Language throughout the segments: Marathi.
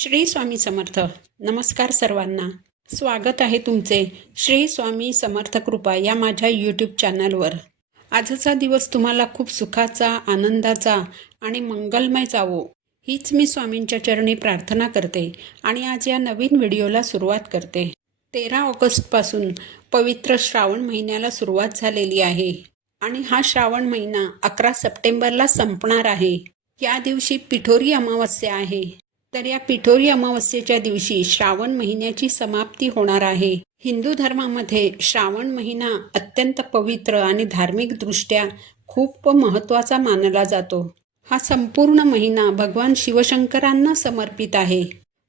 श्री स्वामी समर्थ. नमस्कार सर्वांना. स्वागत आहे तुमचे श्री स्वामी समर्थ कृपा या माझ्या यूट्यूब चॅनलवर. आजचा दिवस तुम्हाला खूप सुखाचा, आनंदाचा आणि मंगलमय जावो हीच मी स्वामींच्या चरणी प्रार्थना करते आणि आज या नवीन व्हिडिओला सुरुवात करते. 13 ऑगस्टपासून पवित्र श्रावण महिन्याला सुरुवात झालेली आहे आणि हा श्रावण महिना 11 सप्टेंबरला संपणार आहे. या दिवशी पिठोरी अमावस्या आहे. तर या पिठोरी अमावस्येच्या दिवशी श्रावण महिन्याची समाप्ती होणार आहे. हिंदू धर्मामध्ये श्रावण महिना अत्यंत पवित्र आणि धार्मिक दृष्ट्या खूप महत्त्वाचा मानला जातो. हा संपूर्ण महिना भगवान शिवशंकरांना समर्पित आहे.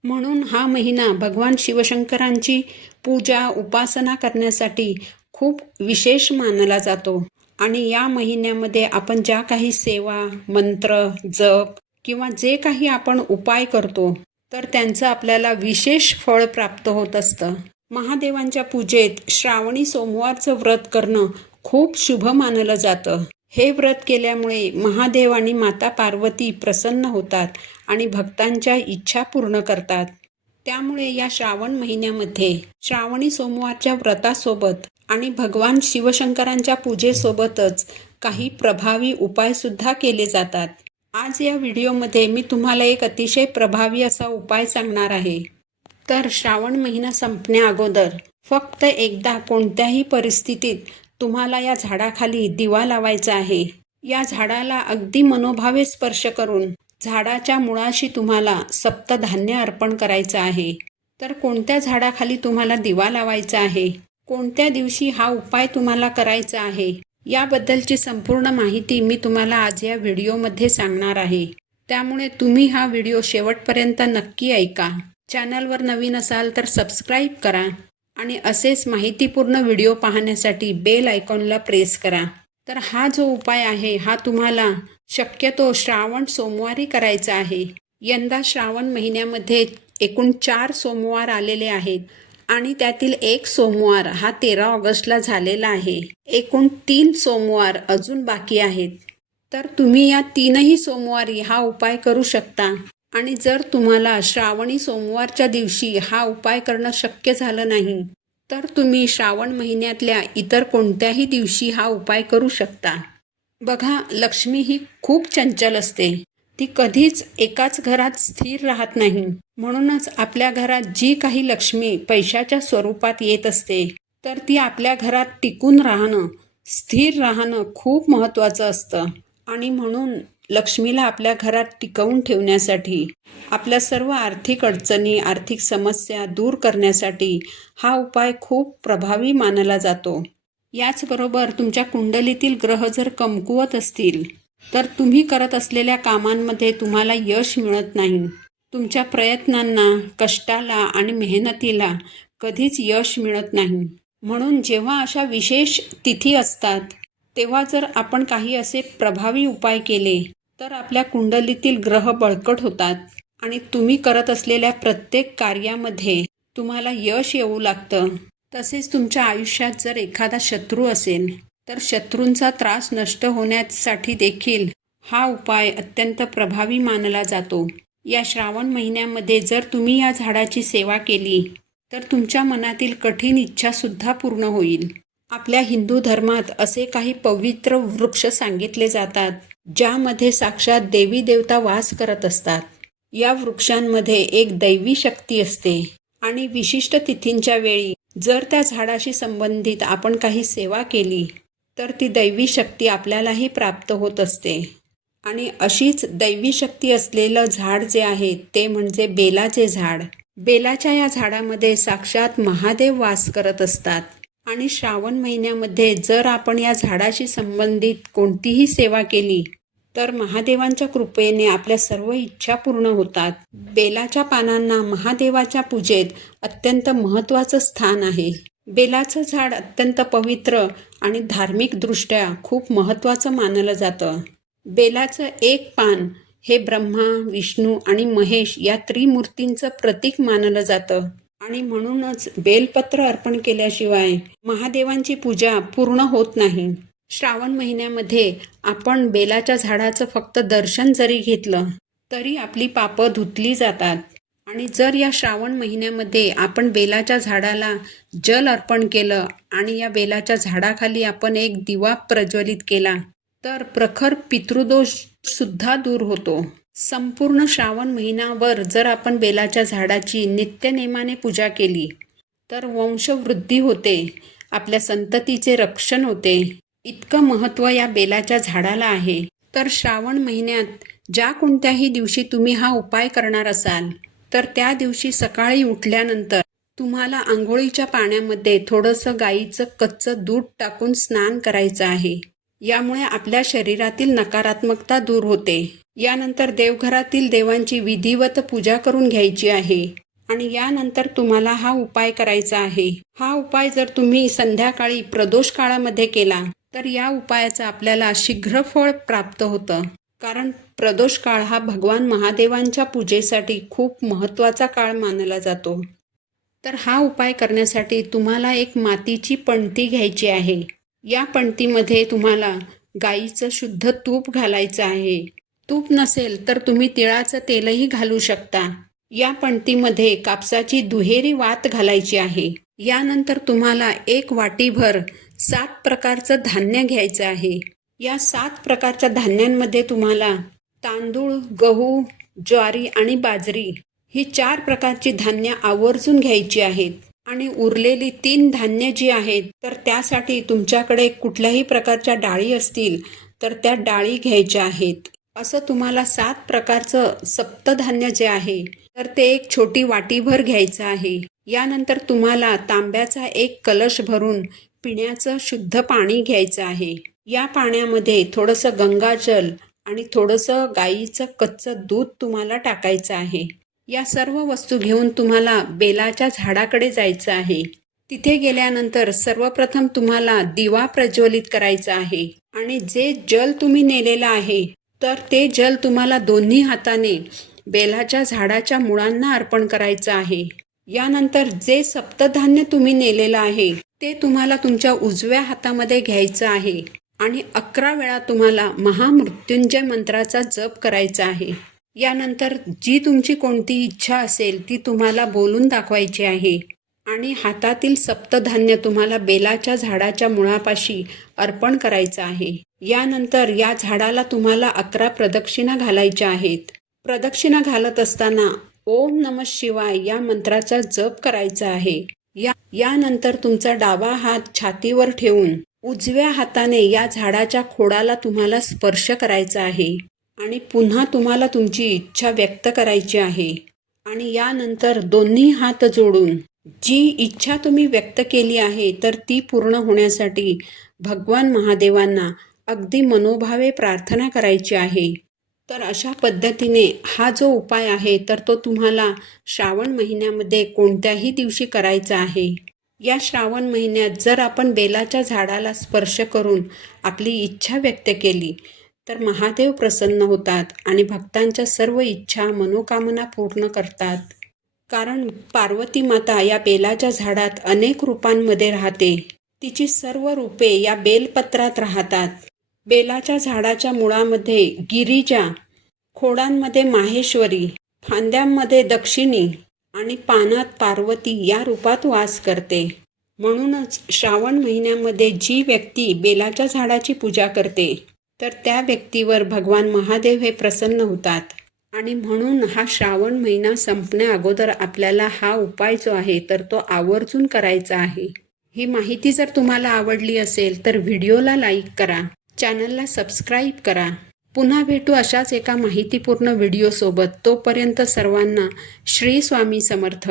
म्हणून हा महिना भगवान शिवशंकरांची पूजा, उपासना करण्यासाठी खूप विशेष मानला जातो. आणि या महिन्यामध्ये आपण ज्या काही सेवा, मंत्र, जप किंवा जे काही आपण उपाय करतो तर त्यांचं आपल्याला विशेष फळ प्राप्त होत असतं. महादेवांच्या पूजेत श्रावणी सोमवारचं व्रत करणं खूप शुभ मानलं जातं. हे व्रत केल्यामुळे महादेव आणि माता पार्वती प्रसन्न होतात आणि भक्तांच्या इच्छा पूर्ण करतात. त्यामुळे या श्रावण महिन्यामध्ये श्रावणी सोमवारच्या व्रतासोबत आणि भगवान शिवशंकरांच्या पूजेसोबतच काही प्रभावी उपायसुद्धा केले जातात. आज या व्हिडिओमध्ये मी तुम्हाला एक अतिशय प्रभावी असा उपाय सांगणार आहे. तर श्रावण महिना संपण्या अगोदर फक्त एकदा कोणत्याही परिस्थितीत तुम्हाला या झाडाखाली दिवा लावायचा आहे. या झाडाला अगदी मनोभावे स्पर्श करून झाडाच्या मुळाशी तुम्हाला सप्तधान्य अर्पण करायचं आहे. तर कोणत्या झाडाखाली तुम्हाला दिवा लावायचा आहे, कोणत्या दिवशी हा उपाय तुम्हाला करायचा आहे, याबद्दलची संपूर्ण माहिती मी तुम्हाला आज या व्हिडिओमध्ये सांगणार आहे. त्यामुळे तुम्ही हा व्हिडिओ शेवटपर्यंत नक्की ऐका. चॅनलवर नवीन असाल तर सबस्क्राईब करा आणि असेच माहितीपूर्ण व्हिडिओ पाहण्यासाठी बेल आयकॉनला प्रेस करा. तर हा जो उपाय आहे हा तुम्हाला शक्यतो श्रावण सोमवारी करायचा आहे. यंदा श्रावण महिन्यामध्ये एकूण 4 सोमवार आलेले आहेत आणि त्यातील एक सोमवार हा 13 ऑगस्टला झालेला आहे. एकूण 3 सोमवार अजून बाकी आहेत. तर तुम्ही या 3ही सोमवारी हा उपाय करू शकता. आणि जर तुम्हाला श्रावणी सोमवारच्या दिवशी हा उपाय करणं शक्य झालं नाही तर तुम्ही श्रावण महिन्यातल्या इतर कोणत्याही दिवशी हा उपाय करू शकता. बघा, लक्ष्मी ही खूप चंचल असते. ती कधीच एकाच घरात स्थिर राहत नाही. म्हणूनच आपल्या घरात जी काही लक्ष्मी पैशाच्या स्वरूपात येत असते तर ती आपल्या घरात टिकून राहणं, स्थिर राहणं खूप महत्त्वाचं असतं. आणि म्हणून लक्ष्मीला आपल्या घरात टिकवून ठेवण्यासाठी, आपल्या सर्व आर्थिक अडचणी, आर्थिक समस्या दूर करण्यासाठी हा उपाय खूप प्रभावी मानला जातो. याचबरोबर तुमच्या कुंडलीतील ग्रह जर कमकुवत असतील तर तुम्ही करत असलेल्या कामांमध्ये तुम्हाला यश मिळत नाही. तुमच्या प्रयत्नांना, कष्टाला आणि मेहनतीला कधीच यश मिळत नाही. म्हणून जेव्हा अशा विशेष तिथी असतात तेव्हा जर आपण काही असे प्रभावी उपाय केले तर आपल्या कुंडलीतील ग्रह बळकट होतात आणि तुम्ही करत असलेल्या प्रत्येक कार्यामध्ये तुम्हाला यश येऊ लागतं. तसेच तुमच्या आयुष्यात जर एखादा शत्रू असेल तर शत्रूंचा त्रास नष्ट होण्यासाठी देखील हा उपाय अत्यंत प्रभावी मानला जातो. या श्रावण महिन्यामध्ये जर तुम्ही या झाडाची सेवा केली तर तुमच्या मनातील कठीण इच्छासुद्धा पूर्ण होईल. आपल्या हिंदू धर्मात असे काही पवित्र वृक्ष सांगितले जातात ज्यामध्ये साक्षात देवी देवता वास करत असतात. या वृक्षांमध्ये एक दैवी शक्ती असते आणि विशिष्ट तिथींच्या वेळी जर त्या झाडाशी संबंधित आपण काही सेवा केली तर ती दैवी शक्ती आपल्यालाही प्राप्त होत असते. आणि अशीच दैवी शक्ती असलेलं झाड जे आहे ते म्हणजे बेलाचे झाड. बेलाच्या या झाडामध्ये साक्षात महादेव वास करत असतात. आणि श्रावण महिन्यामध्ये जर आपण या झाडाशी संबंधित कोणतीही सेवा केली तर महादेवांच्या कृपेने आपल्या सर्व इच्छा पूर्ण होतात. बेलाच्या पानांना महादेवाच्या पूजेत अत्यंत महत्त्वाचं स्थान आहे. बेलाचं झाड अत्यंत पवित्र आणि धार्मिकदृष्ट्या खूप महत्त्वाचं मानलं जातं. बेलाचं एक पान हे ब्रह्मा, विष्णू आणि महेश या त्रिमूर्तींचं प्रतीक मानलं जातं. आणि म्हणूनच बेलपत्र अर्पण केल्याशिवाय महादेवांची पूजा पूर्ण होत नाही. श्रावण महिन्यामध्ये आपण बेलाच्या झाडाचं फक्त दर्शन जरी घेतलं तरी आपली पापं धुतली जातात आणि जर या श्रावण महिन्यामध्ये आपण बेलाच्या झाडाला जल अर्पण केलं आणि या बेलाच्या झाडाखाली आपण एक दिवा प्रज्वलित केला तर प्रखर पितृदोष सुद्धा दूर होतो. संपूर्ण श्रावण महिनाभर जर आपण बेलाच्या झाडाची नित्यनेमाने पूजा केली तर वंशवृद्धी होते, आपल्या संततीचे रक्षण होते. इतकं महत्त्व या बेलाच्या झाडाला आहे. तर श्रावण महिन्यात ज्या कोणत्याही दिवशी तुम्ही हा उपाय करणार असाल तर त्या दिवशी सकाळी उठल्यानंतर तुम्हाला आंघोळीच्या पाण्यामध्ये थोडंसं गाईचं कच्चं दूध टाकून स्नान करायचं आहे. यामुळे आपल्या शरीरातील नकारात्मकता दूर होते. यानंतर देवघरातील देवांची विधिवत पूजा करून घ्यायची आहे आणि यानंतर तुम्हाला हा उपाय करायचा आहे. हा उपाय जर तुम्ही संध्याकाळी प्रदोष काळामध्ये केला तर या उपायाचं आपल्याला शीघ्र फळ प्राप्त होतं. कारण प्रदोष काळ हा भगवान महादेवांच्या पूजेसाठी खूप महत्त्वाचा काळ मानला जातो. तर हा उपाय करण्यासाठी तुम्हाला एक मातीची पणती घ्यायची आहे. या पणतीमध्ये तुम्हाला गाईचं शुद्ध तूप घालायचं आहे. तूप नसेल तर तुम्ही तिळाचं तेलही घालू शकता. या पणतीमध्ये कापसाची दुहेरी वात घालायची आहे. यानंतर तुम्हाला एक वाटीभर 7 प्रकारचं धान्य घ्यायचं आहे. या 7 प्रकारच्या धान्यांमध्ये तुम्हाला तांदूळ, गहू, ज्वारी आणि बाजरी ही 4 प्रकारची धान्य आवर्जून घ्यायची आहेत. आणि उरलेली 3 धान्य जी आहेत तर त्यासाठी तुमच्याकडे कुठल्याही प्रकारच्या डाळी असतील तर त्या डाळी घ्यायच्या आहेत. असं तुम्हाला 7 प्रकारचं सप्तधान्य जे आहे तर ते एक छोटी वाटीभर घ्यायचं आहे. यानंतर तुम्हाला तांब्याचा एक कलश भरून पिण्याचं शुद्ध पाणी घ्यायचं आहे. या पाण्यामध्ये थोडंसं गंगाजल आणि थोडंसं गाईचं कच्चं दूध तुम्हाला टाकायचं आहे. या सर्व वस्तू घेऊन तुम्हाला बेलाच्या झाडाकडे जायचं आहे. तिथे गेल्यानंतर सर्वप्रथम तुम्हाला दिवा प्रज्वलित करायचा आहे आणि जे जल तुम्ही नेलेलं आहे तर ते जल तुम्हाला दोन्ही हाताने बेलाच्या झाडाच्या मुळांना अर्पण करायचं आहे. यानंतर जे सप्तधान्य तुम्ही नेलेलं आहे ते तुम्हाला तुमच्या उजव्या हातामध्ये घ्यायचं आहे आणि 11 वेळा तुम्हाला महामृत्युंजय मंत्राचा जप करायचा आहे. यानंतर जी तुमची कोणती इच्छा असेल ती तुम्हाला बोलून दाखवायची आहे आणि हातातील सप्तधान्य तुम्हाला बेलाच्या झाडाच्या मुळापाशी अर्पण करायचं आहे. यानंतर या झाडाला तुम्हाला 11 प्रदक्षिणा घालायच्या आहेत. प्रदक्षिणा घालत असताना ओम नमः शिवाय या मंत्राचा जप करायचा आहे. यानंतर तुमचा डावा हात छातीवर ठेवून उजव्या हाताने या झाडाच्या खोडाला तुम्हाला स्पर्श करायचा आहे आणि पुन्हा तुम्हाला तुमची इच्छा व्यक्त करायची आहे. आणि यानंतर दोन्ही हात जोडून जी इच्छा तुम्ही व्यक्त केली आहे तर ती पूर्ण होण्यासाठी भगवान महादेवांना अगदी मनोभावे प्रार्थना करायची आहे. तर अशा पद्धतीने हा जो उपाय आहे तर तो तुम्हाला श्रावण महिन्यामध्ये कोणत्याही दिवशी करायचा आहे. या श्रावण महिन्यात जर आपण बेलाच्या झाडाला स्पर्श करून आपली इच्छा व्यक्त केली तर महादेव प्रसन्न होतात आणि भक्तांच्या सर्व इच्छा मनोकामना पूर्ण करतात. कारण पार्वती माता या बेलाच्या झाडात अनेक रूपांमध्ये राहते. तिची सर्व रूपे या बेलपत्रात राहतात. बेलाच्या झाडाच्या मुळामध्ये गिरिजा, खोडांमध्ये माहेश्वरी, फांद्यांमध्ये दक्षिणी आणि पानात पार्वती या रूपात वास करते. म्हणूनच श्रावण महिन्यामध्ये जी व्यक्ती बेलाच्या झाडाची पूजा करते तर त्या व्यक्तीवर भगवान महादेव हे प्रसन्न होतात. आणि म्हणून हा श्रावण महिना संपण्या अगोदर आपल्याला हा उपाय जो आहे तर तो आवर्जून करायचा आहे. ही माहिती जर तुम्हाला आवडली असेल तर व्हिडिओला लाईक करा, चॅनलला सबस्क्राईब करा. पुन्हा भेटू अशाच एका माहितीपूर्ण व्हिडिओसोबत. तोपर्यंत सर्वांना श्री स्वामी समर्थ.